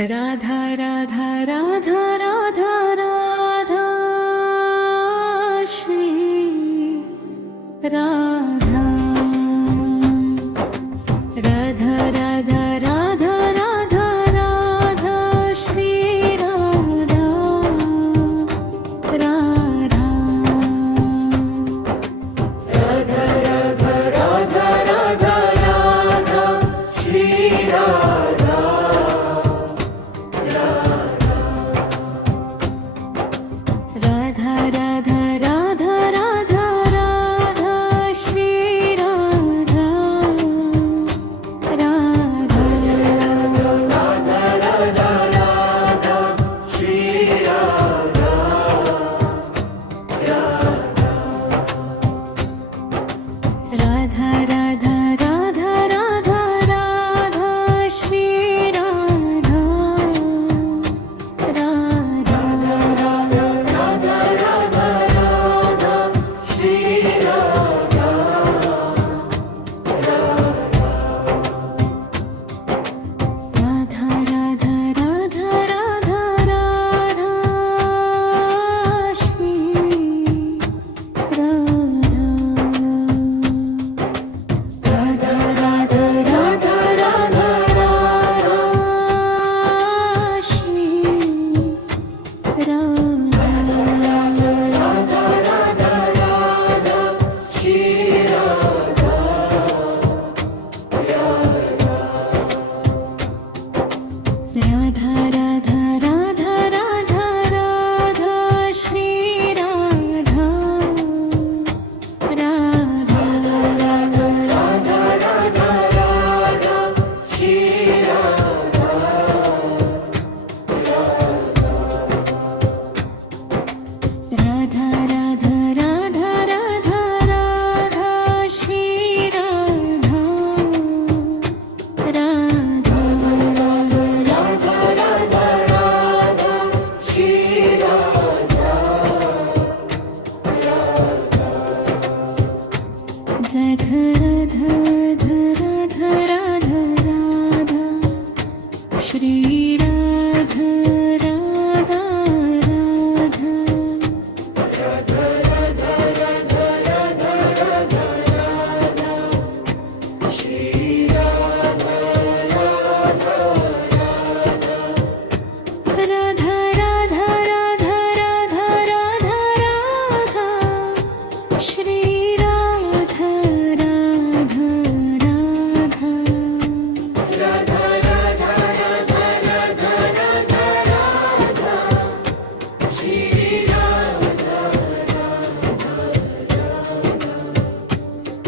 Radha Radha Radha Radha Radha Shri Radha Radha Radha Radha Radha Radha Shri Radha Radha Radha Radha Radha Radha Radha Shri Radha Radha Radha Radha Radha Radha Shri Radha Radha Radha Radha Radha Shri Radha Radha Radha Radha Radha Radha Shri Radha Radha Radha Radha Radha Radha Radha Shri Radha Radha Radha Radha Radha Radha Shri Radha Radha Radha Radha Radha Radha Shri Radha Radha Radha Radha Radha Radha Shri Radha Radha Radha Radha Radha Radha Shri Radha Radha Shri Radha Radha Radha Radha Radha Radha Radha Radha Radha Shri Radha Radha Radha Radha Radha Radha Radha Radha Radha Shri Radha Radha Radha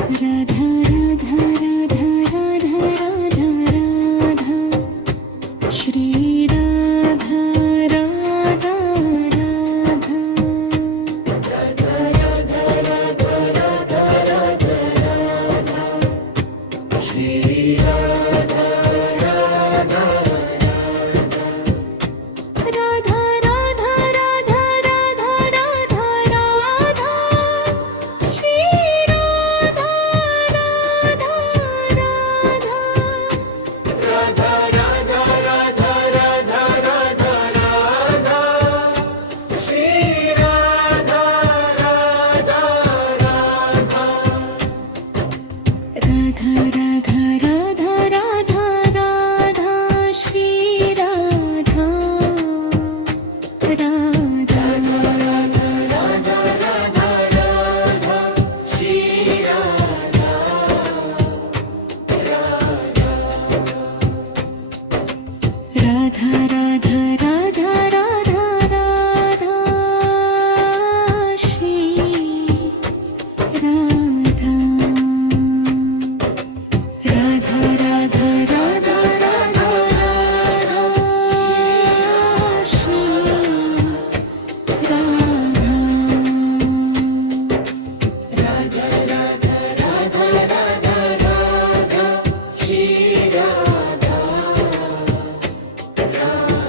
Radha Radha Radha Radha Radha Radha Shri Radha Radha Radha Radha Radha Radha Radha Shri Radha Radha Radha Radha Radha Radha Radha Shri Radha Radha Radha Radha Radha Radha Shri Radha Radha Radha Radha Radha Radha Shri Radha Radha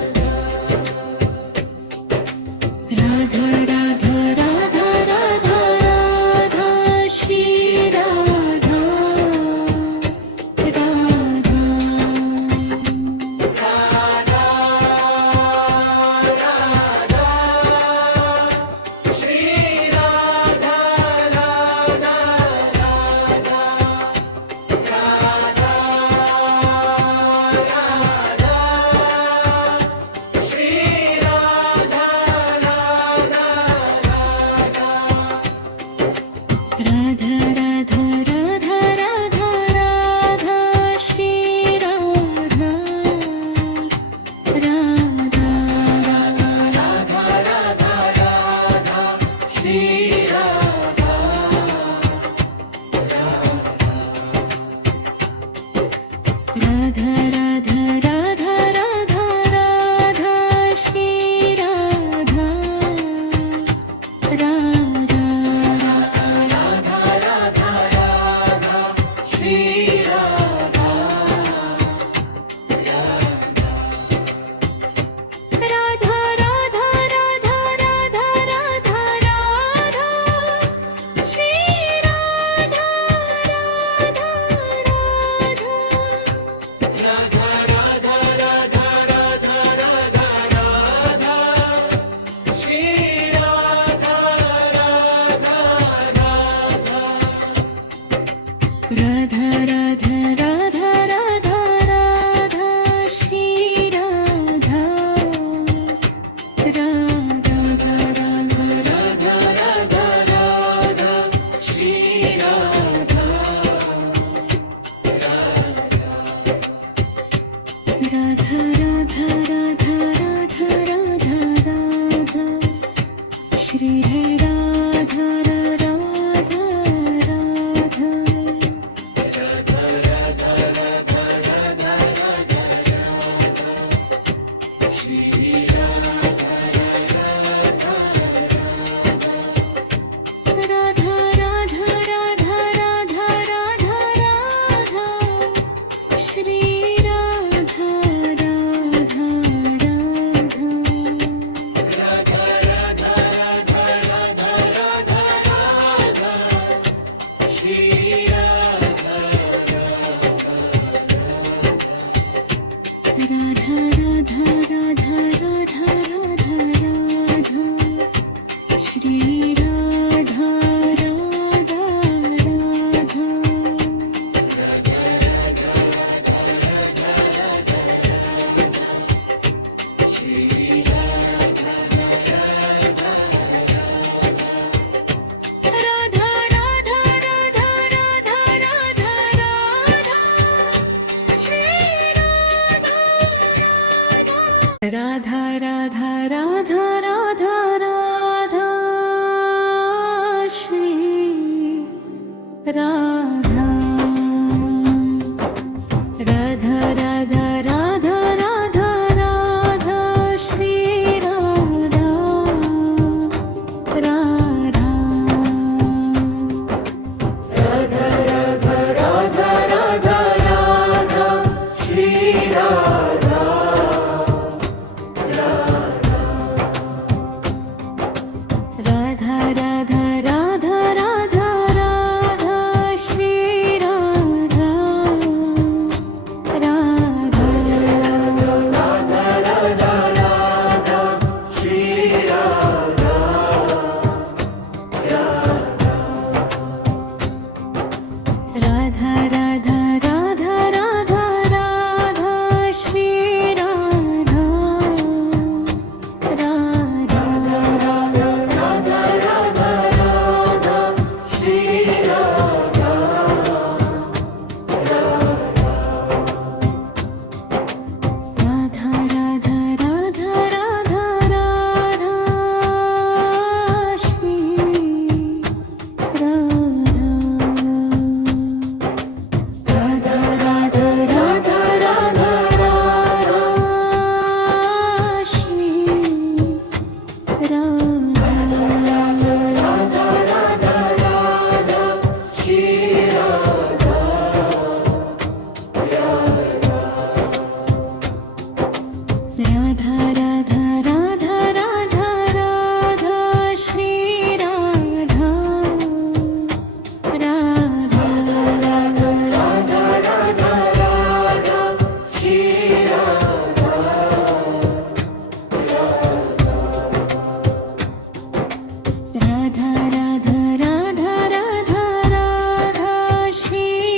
Radha Radha Radha Radha Radha Radha Shri Radha Radha Radha Radha Radha Radha Radha Radha Shri Radha Radha Radha Radha Radha Radha Radha Radha Shri Radha Radha Radha Radha Radha Shri Radha Radha Radha Radha Radha Radha Shri Radha Radha Radha Radha Radha Radha Radha Shri Radha Radha Radha Radha Radha Radha Shri Radha Radha Radha Radha Radha Radha Shri Radha Radha Radha Radha Radha Radha Shri Radha Radha Radha Radha Radha Shri Radha Radha Radha Radha Radha Radha Shri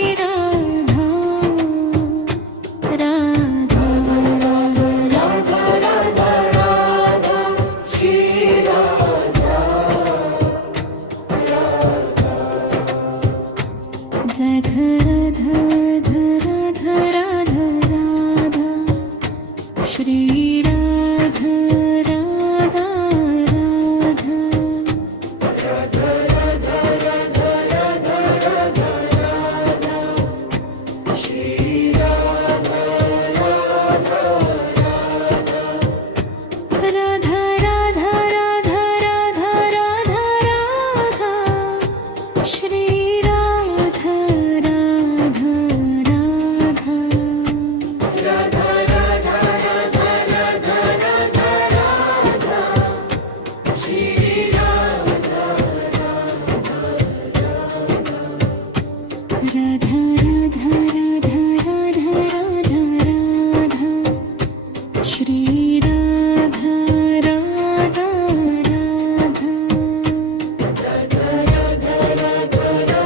Radha Shri Radha Radha Radha Radha Radha Radha Radha Radha Shri Radha Radha Radha Radha Radha Radha Radha Radha Shri Radha Radha Radha Radha Radha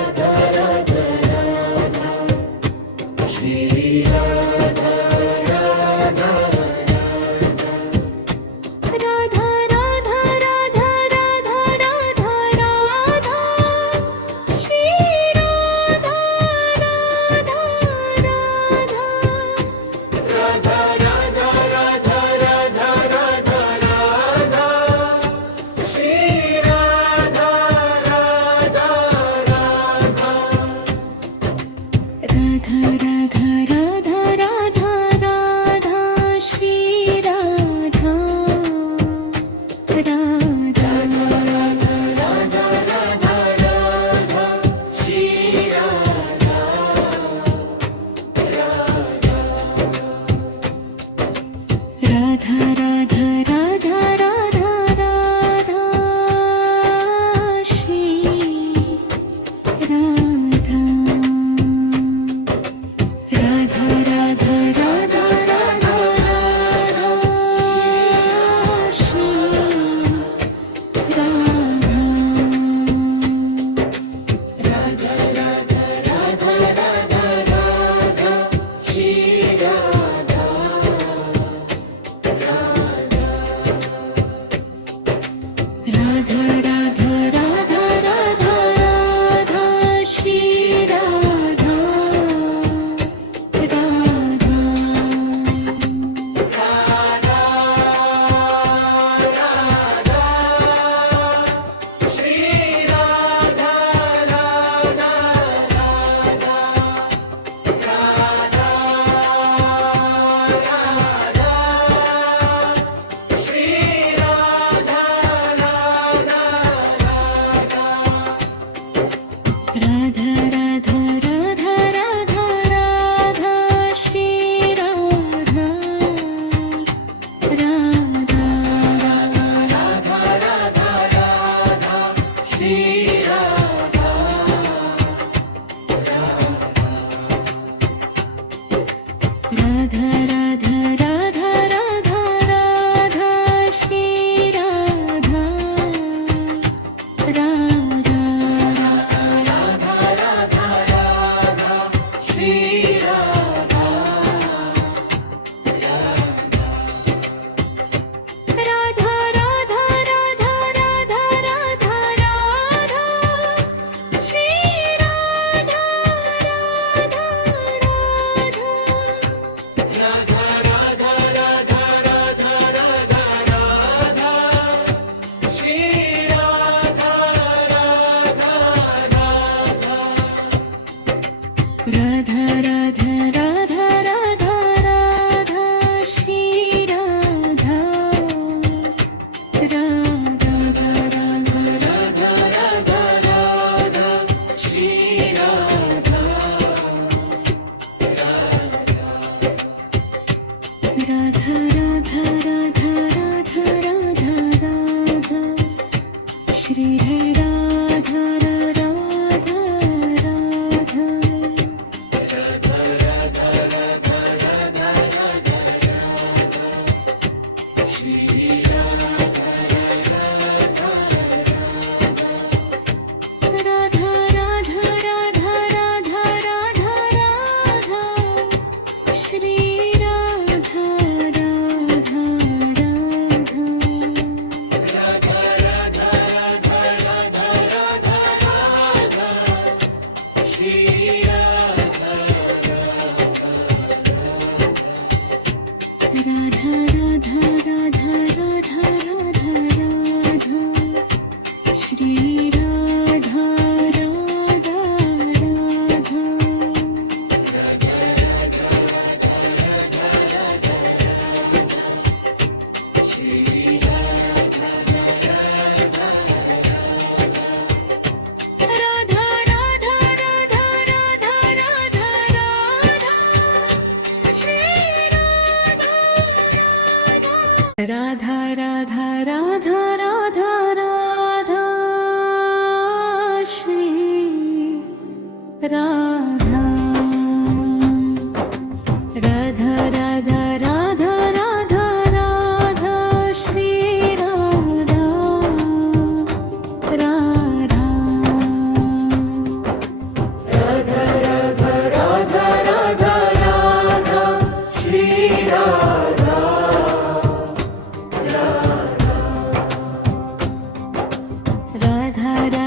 Radha Radha Radha Shri Radha Radha Radha Radha Radha Radha Radha Radha Shri Radha Radha Radha Radha Radha Radha Shri Radha Radha Radha Radha Radha Radha Radha Shri Radha Radha Radha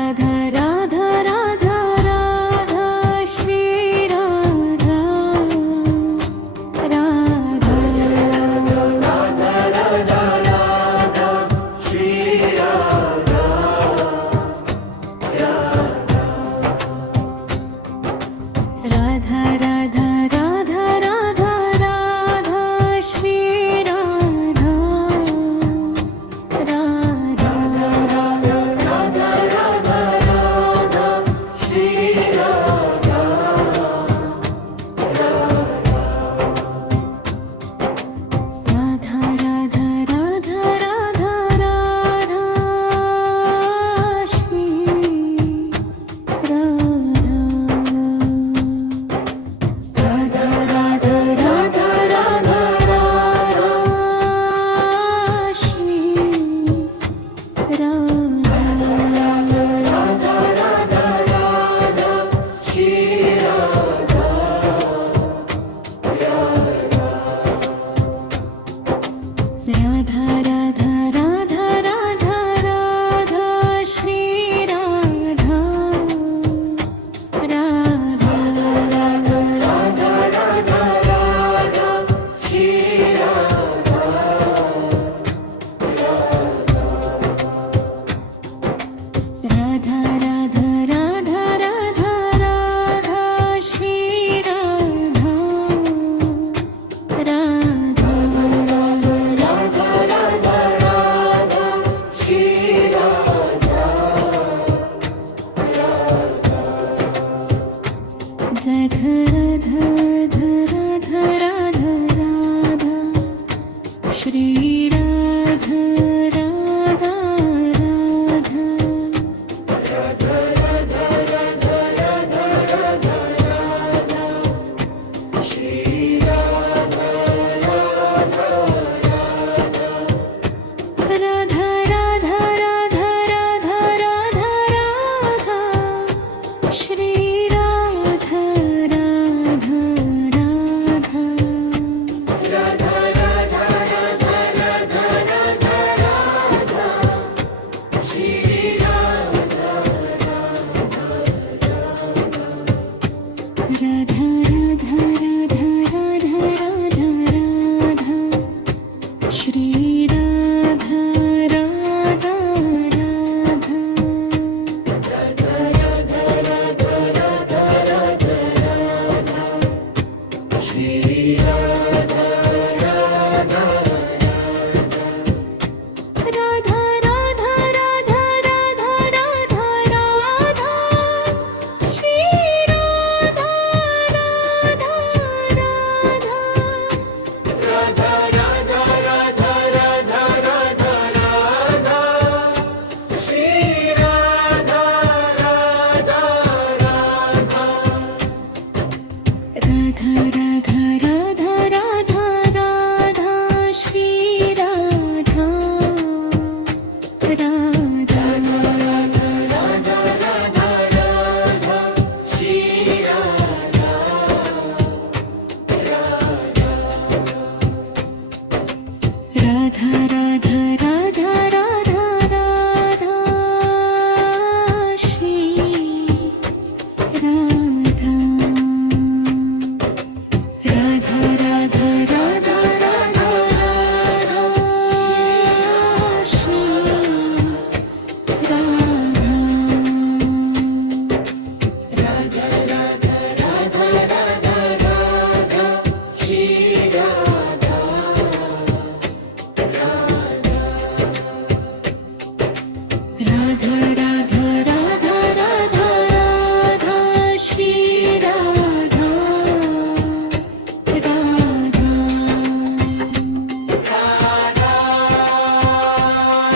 Radha Radha Radha Radha Radha Radha Radha Radha Radha Radha Radha Shri Radha Radha Radha Radha Radha Radha Radha Radha Radha Shri Radha Radha Radha Radha Radha Radha Radha Radha Shri Radha Radha Radha Radha Radha Radha Radha Shri Radha Radha Radha Radha Radha Radha Radha Shri Radha Radha Radha Radha Radha Shri Radha Radha Radha Radha Radha Shri Radha Radha Radha Radha Radha Radha Shri Radha Radha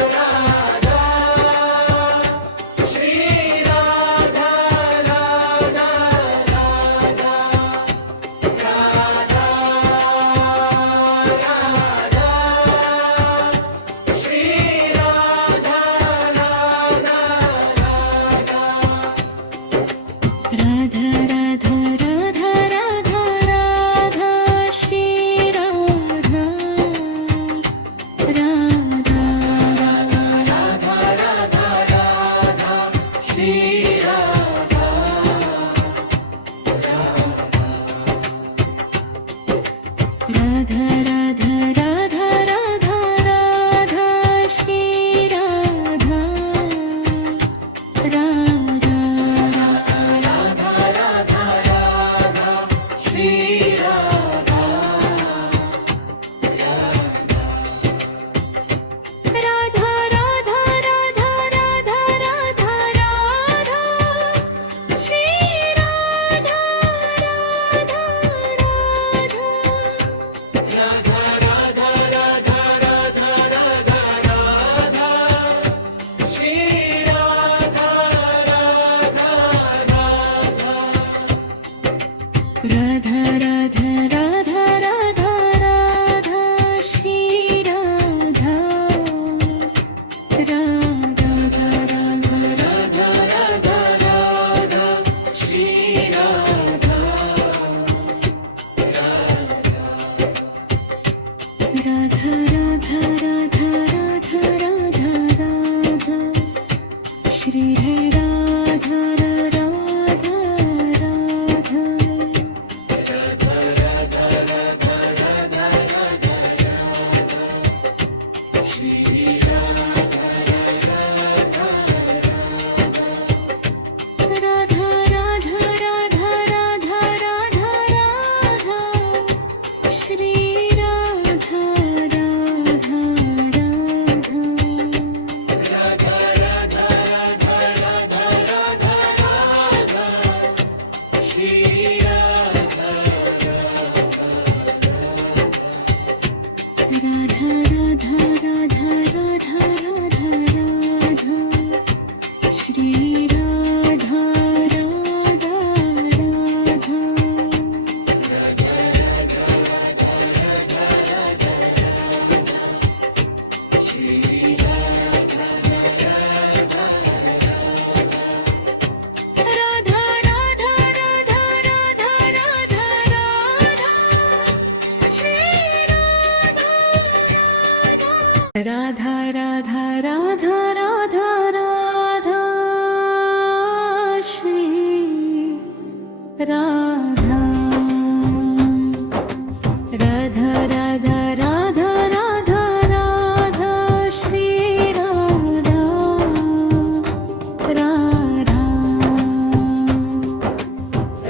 Radha Radha Radha Radha Shri Radha Radha Radha Radha Radha Radha Radha Shri Radha Radha Radha Radha Radha Radha Shri Radha Radha Radha Radha Radha Shri Radha Radha Radha Radha Radha Radha Radha Shri Radha Radha Radha Radha Radha Radha Radha Radha Shri Radha Radha Radha Radha Radha Radha Shri Radha Radha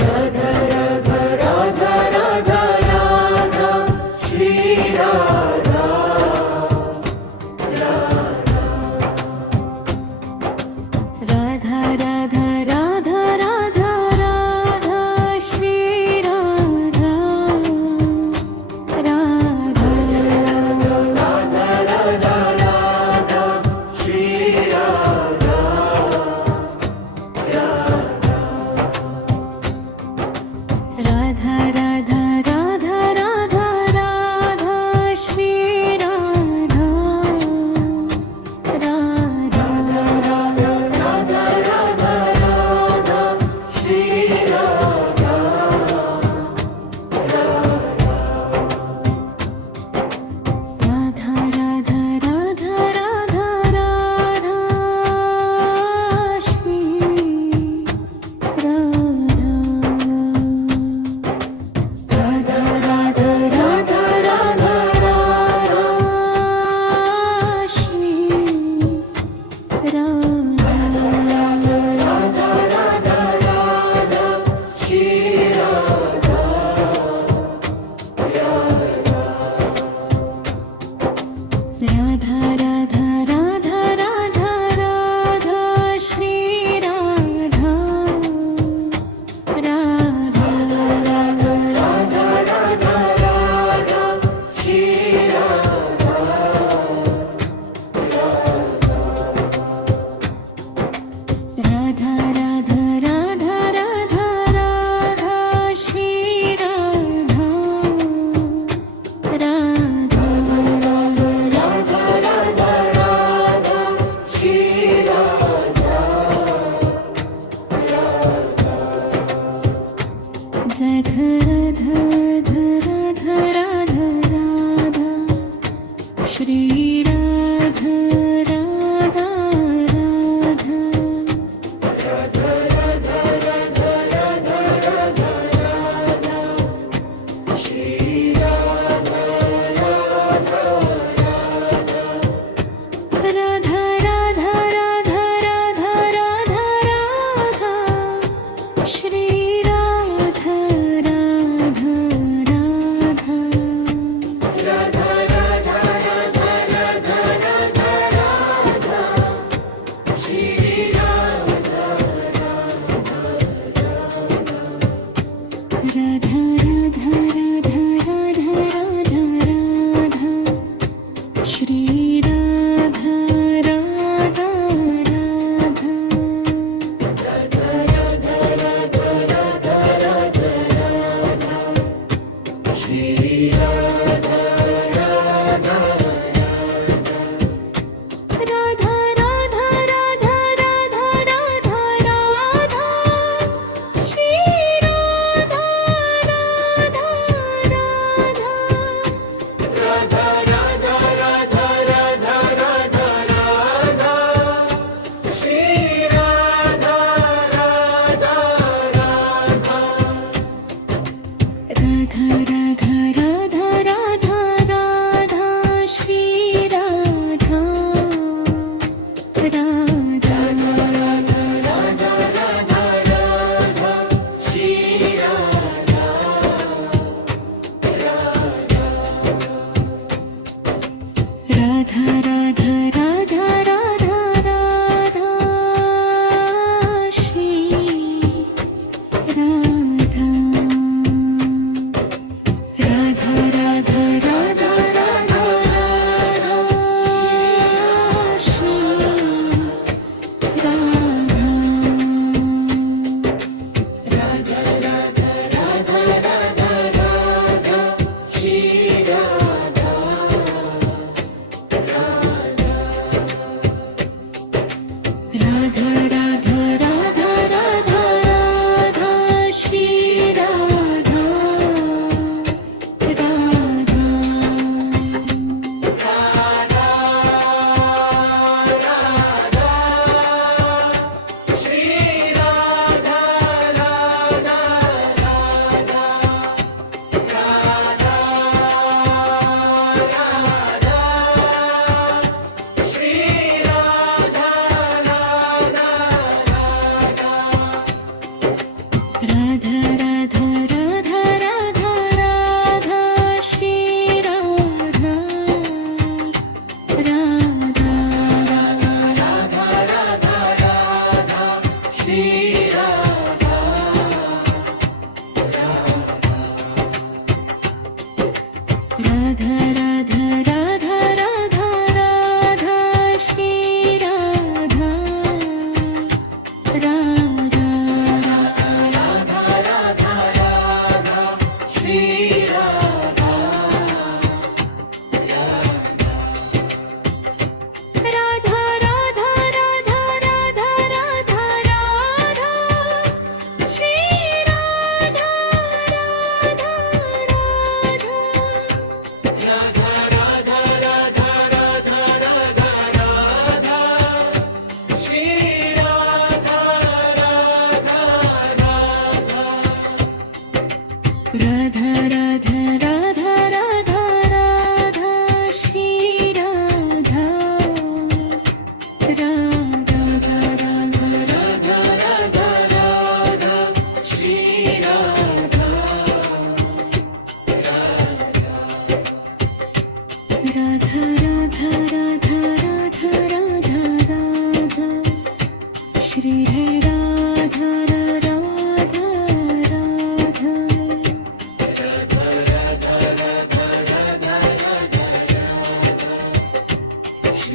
Radha Radha Radha Radha Radha Shri Radha Radha Radha Radha Radha Radha Shri Radha Radha Radha Radha Radha Shri Radha Radha Radha Radha Radha Radha Shri Radha Radha Radha Radha Radha Radha Radha Shri Radha Radha Radha Radha Radha Radha Shri Radha Radha Radha Radha Radha Radha Shri Radha Radha Radha Radha Radha Radha Shri Radha Radha Radha Radha Radha Radha Shri Radha Radha Radha Radha Radha Shri Radha Radha Radha Radha Radha Shri Radha Radha Radha Radha Radha Radha Radha Radha Shri Radha Radha Radha Radha Radha Radha Radha Radha Radha Shri Radha Radha Radha Radha Radha Radha Radha Radha Shri Radha Radha Radha Radha Radha Radha Radha Radha Shri Radha Radha Radha Radha Radha Radha Radha Radha Shri Radha Radha Radha Radha Radha Radha Radha Radha Shri Radha Radha Radha Radha Radha Radha Radha Radha Shri Radha Radha Radha Radha Radha Radha Shri Radha Radha Radha Radha Radha Radha Shri Radha Radha Radha Radha Radha Radha Shri Radha Radha Radha Radha Radha Radha Shri Radha Radha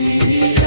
Shri